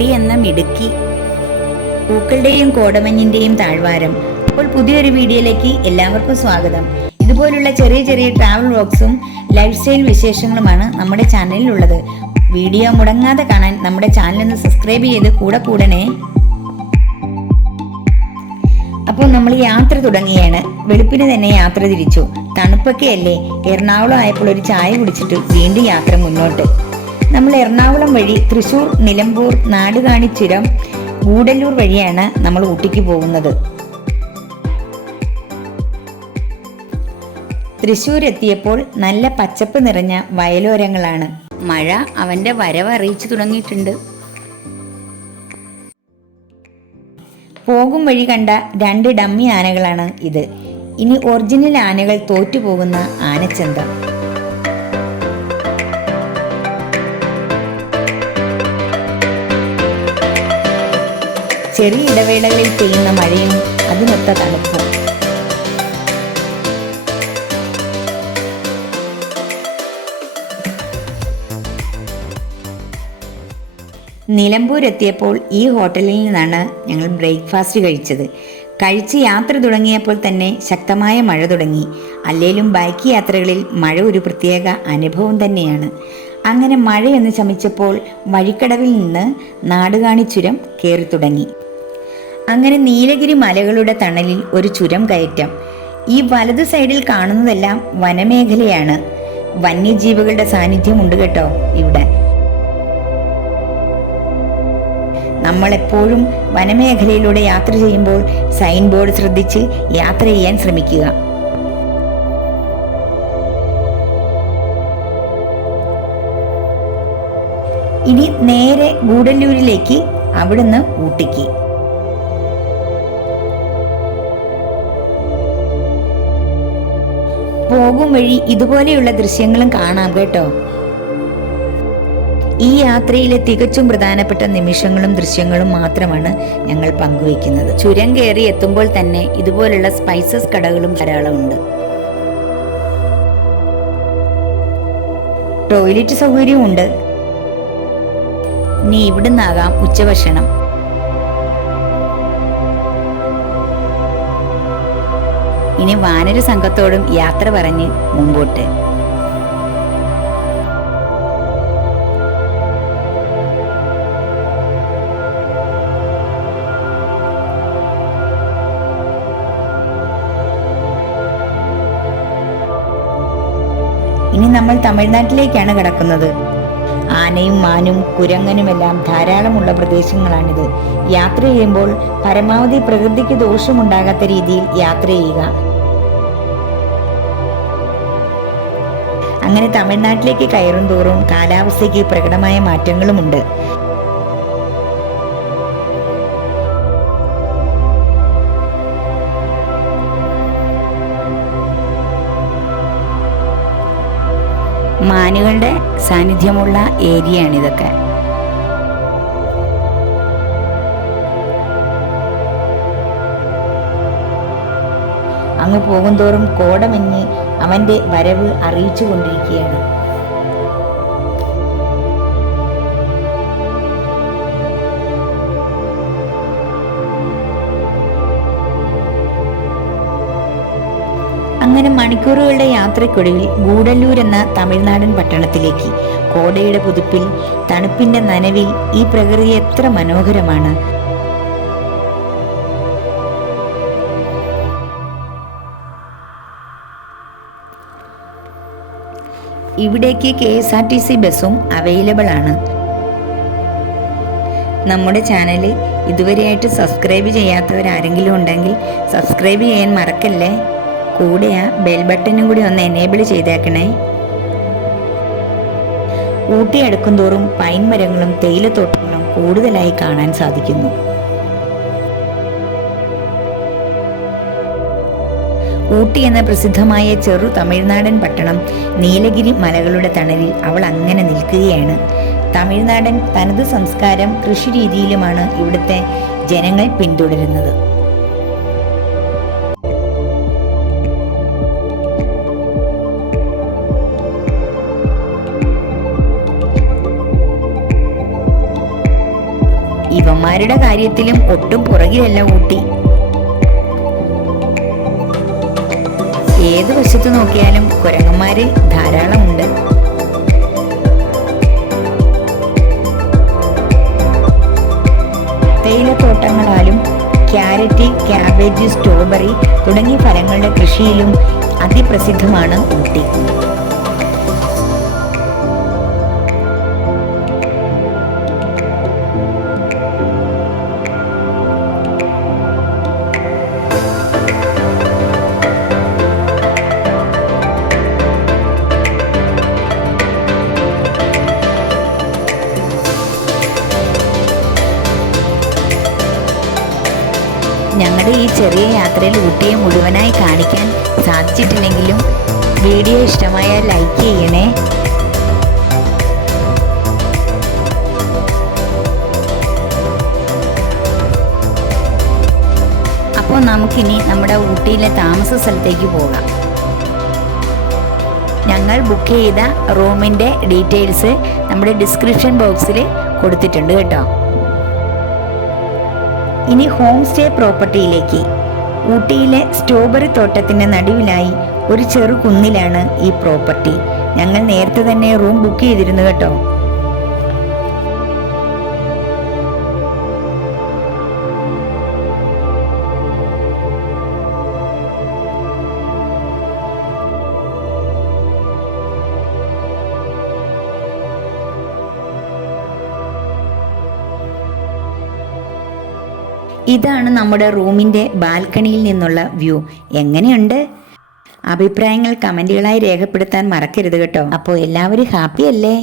ഊട്ടി എന്ന മിടുക്കി, പൂക്കളുടെയും കോടമഞ്ഞിന്റെയും താഴ്വാരം. അപ്പോൾ പുതിയൊരു വീഡിയോയിലേക്ക് എല്ലാവർക്കും സ്വാഗതം. ഇതുപോലുള്ള ചെറിയ ചെറിയ ട്രാവൽ വ്ലോഗ്സും ലൈഫ് സ്റ്റൈൽ വിശേഷങ്ങളുമാണ് നമ്മുടെ ചാനലിൽ ഉള്ളത്. വീഡിയോ മുടങ്ങാതെ കാണാൻ നമ്മുടെ ചാനൽ ഒന്ന് സബ്സ്ക്രൈബ് ചെയ്ത് കൂടണേ. അപ്പോൾ നമ്മൾ യാത്ര തുടങ്ങിയാണ്. വെളുപ്പിന് തന്നെ യാത്ര തിരിച്ചു. തണുപ്പൊക്കെ അല്ലേ. എറണാകുളം ആയപ്പോൾ ഒരു ചായ കുടിച്ചിട്ട് വീണ്ടും യാത്ര മുന്നോട്ട്. നമ്മൾ എറണാകുളം വഴി തൃശ്ശൂർ, നിലമ്പൂർ, നാടുകാണി ചുരം, ഗൂഡല്ലൂർ വഴിയാണ് നമ്മൾ ഊട്ടിക്ക് പോകുന്നത്. തൃശ്ശൂർ എത്തിയപ്പോൾ നല്ല പച്ചപ്പ് നിറഞ്ഞ വയലോരങ്ങളാണ്. മഴ അവന്റെ വരവ് അറിയിച്ചു തുടങ്ങിയിട്ടുണ്ട്. പോകും വഴി കണ്ട 2 ഡമ്മി ആനകളാണ് ഇത്. ഇനി ഒറിജിനൽ ആനകൾ തോറ്റുപോകുന്ന ആനച്ചന്തം. ചെറിയ ഇടവേളകളിൽ പെയ്യുന്ന മഴയും അതിനൊത്ത തണുപ്പും. നിലമ്പൂർ എത്തിയപ്പോൾ ഈ ഹോട്ടലിൽ നിന്നാണ് ഞങ്ങൾ ബ്രേക്ക്ഫാസ്റ്റ് കഴിച്ചത്. കഴിച്ച് യാത്ര തുടങ്ങിയപ്പോൾ തന്നെ ശക്തമായ മഴ തുടങ്ങി. അല്ലേലും ബൈക്ക് യാത്രകളിൽ മഴ ഒരു പ്രത്യേക അനുഭവം തന്നെയാണ്. അങ്ങനെ മഴയൊന്ന് ശമിച്ചപ്പോൾ വഴിക്കടവിൽ നിന്ന് നാടുകാണി ചുരം കയറി തുടങ്ങി. അങ്ങനെ നീലഗിരി മലകളുടെ തണലിൽ ഒരു ചുരം കയറ്റം. ഈ വലതു സൈഡിൽ കാണുന്നതെല്ലാം വനമേഖലയാണ്. വന്യജീവികളുടെ സാന്നിധ്യമുണ്ട് കേട്ടോ ഇവിടെ. നമ്മളെപ്പോഴും വനമേഖലയിലൂടെ യാത്ര ചെയ്യുമ്പോൾ സൈൻ ബോർഡ് ശ്രദ്ധിച്ച് യാത്ര ചെയ്യാൻ ശ്രമിക്കുക. ഇനി നേരെ ഗൂഡല്ലൂരിലേക്ക്, അവിടുന്ന് ഊട്ടിക്ക്. പോകും വഴി ഇതുപോലെയുള്ള ദൃശ്യങ്ങളും കാണാം കേട്ടോ. ഈ യാത്രയിലെ തികച്ചും പ്രധാനപ്പെട്ട നിമിഷങ്ങളും ദൃശ്യങ്ങളും മാത്രമാണ് ഞങ്ങൾ പങ്കുവയ്ക്കുന്നത്. ചുരം കയറി എത്തുമ്പോൾ തന്നെ ഇതുപോലുള്ള സ്പൈസസ് കടകളും ധാരാളമുണ്ട്. ടോയ്ലറ്റ് സൗകര്യമുണ്ട്. ഇനി ഇവിടുന്നാകാം ഉച്ചഭക്ഷണം. ഇനി വാനര സംഘത്തോടും യാത്ര പറഞ്ഞ് മുമ്പോട്ട്. ഇനി നമ്മൾ തമിഴ്നാട്ടിലേക്കാണ് കടക്കുന്നത്. ആനയും മാനും കുരങ്ങനുമെല്ലാം ധാരാളമുള്ള പ്രദേശങ്ങളാണിത്. യാത്ര ചെയ്യുമ്പോൾ പരമാവധി പ്രകൃതിക്ക് ദോഷമുണ്ടാകാത്ത രീതിയിൽ യാത്ര ചെയ്യുക. അങ്ങനെ തമിഴ്നാട്ടിലേക്ക് കയറും തോറും കാലാവസ്ഥയ്ക്ക് പ്രകടമായ മാറ്റങ്ങളുമുണ്ട്. മാനുകളുടെ സാന്നിധ്യമുള്ള ഏരിയയാണിതൊക്കെ. അങ്ങ് പോകുന്തോറും കോടമഞ്ഞ് അവന്റെ വരവ് അറിയിച്ചു കൊണ്ടിരിക്കുകയാണ്. അങ്ങനെ മണിക്കൂറുകളുടെ യാത്രയ്ക്കൊടുവിൽ ഗൂഡല്ലൂർ എന്ന തമിഴ്നാടൻ പട്ടണത്തിലേക്ക്. കോടയുടെ പുതുപ്പിൽ, തണുപ്പിന്റെ നനവിൽ ഈ പ്രകൃതി എത്ര മനോഹരമാണ്. ഇവിടേക്ക് KSRTC ബസ്സും അവൈലബിൾ ആണ്. നമ്മുടെ ചാനൽ ഇതുവരെയായിട്ട് സബ്സ്ക്രൈബ് ചെയ്യാത്തവരാരെങ്കിലും ഉണ്ടെങ്കിൽ സബ്സ്ക്രൈബ് ചെയ്യാൻ മറക്കല്ലേ. കൂടെ ആ ബെൽ ബട്ടനും കൂടി ഒന്ന് എനേബിൾ ചെയ്തേക്കണേ. ഊട്ടി അടുക്കും തോറും പൈൻ മരങ്ങളും തേയിലത്തോട്ടങ്ങളും കൂടുതലായി കാണാൻ സാധിക്കുന്നു. ഊട്ടി എന്ന പ്രസിദ്ധമായ ചെറു തമിഴ്നാടൻ പട്ടണം നീലഗിരി മലകളുടെ തണലിൽ അവൾ അങ്ങനെ നിൽക്കുകയാണ്. തമിഴ്നാടൻ തനത് സംസ്കാരം, കൃഷി രീതിയിലുമാണ് ഇവിടുത്തെ ജനങ്ങൾ പിന്തുടരുന്നത്. കുരങ്ങന്മാരുടെ കാര്യത്തിലും ഒട്ടും പുറകിലല്ല ഊട്ടി. ഏത് വശത്ത് നോക്കിയാലും കുരങ്ങന്മാര് ധാരാളമുണ്ട്. തേയിലത്തോട്ടങ്ങളാലും ക്യാരറ്റ്, ക്യാബേജ്, സ്ട്രോബെറി തുടങ്ങിയ ഫലങ്ങളുടെ കൃഷിയിലും അതിപ്രസിദ്ധമാണ് ഊട്ടി. ഞങ്ങളുടെ ഈ ചെറിയ യാത്രയിൽ ഊട്ടിയെ മുഴുവനായി കാണിക്കാൻ സാധിച്ചിട്ടില്ലെങ്കിലും വീഡിയോ ഇഷ്ടമായാൽ ലൈക്ക് ചെയ്യണേ. അപ്പോൾ നമുക്കിനി നമ്മുടെ ഊട്ടിയിലെ താമസ സ്ഥലത്തേക്ക് പോകാം. ഞങ്ങൾ ബുക്ക് ചെയ്ത റൂമിൻ്റെ ഡീറ്റെയിൽസ് നമ്മുടെ ഡിസ്ക്രിപ്ഷൻ ബോക്സിൽ കൊടുത്തിട്ടുണ്ട് കേട്ടോ. ഇനി ഹോം സ്റ്റേ പ്രോപ്പർട്ടിയിലേക്ക്. ഊട്ടിയിലെ സ്ട്രോബെറി തോട്ടത്തിൻ്റെ നടുവിലായി ഒരു ചെറു കുന്നിലാണ് ഈ പ്രോപ്പർട്ടി. ഞങ്ങൾ നേരത്തെ തന്നെ റൂം ബുക്ക് ചെയ്തിരുന്നു കേട്ടോ. ഇതാണ് നമ്മുടെ റൂമിൻ്റെ ബാൽക്കണിയിൽ നിന്നുള്ള വ്യൂ. എങ്ങനെയുണ്ട്? അഭിപ്രായങ്ങൾ കമൻറ്റുകളായി രേഖപ്പെടുത്താൻ മറക്കരുത് കേട്ടോ. അപ്പോൾ എല്ലാവരും ഹാപ്പി അല്ലേ?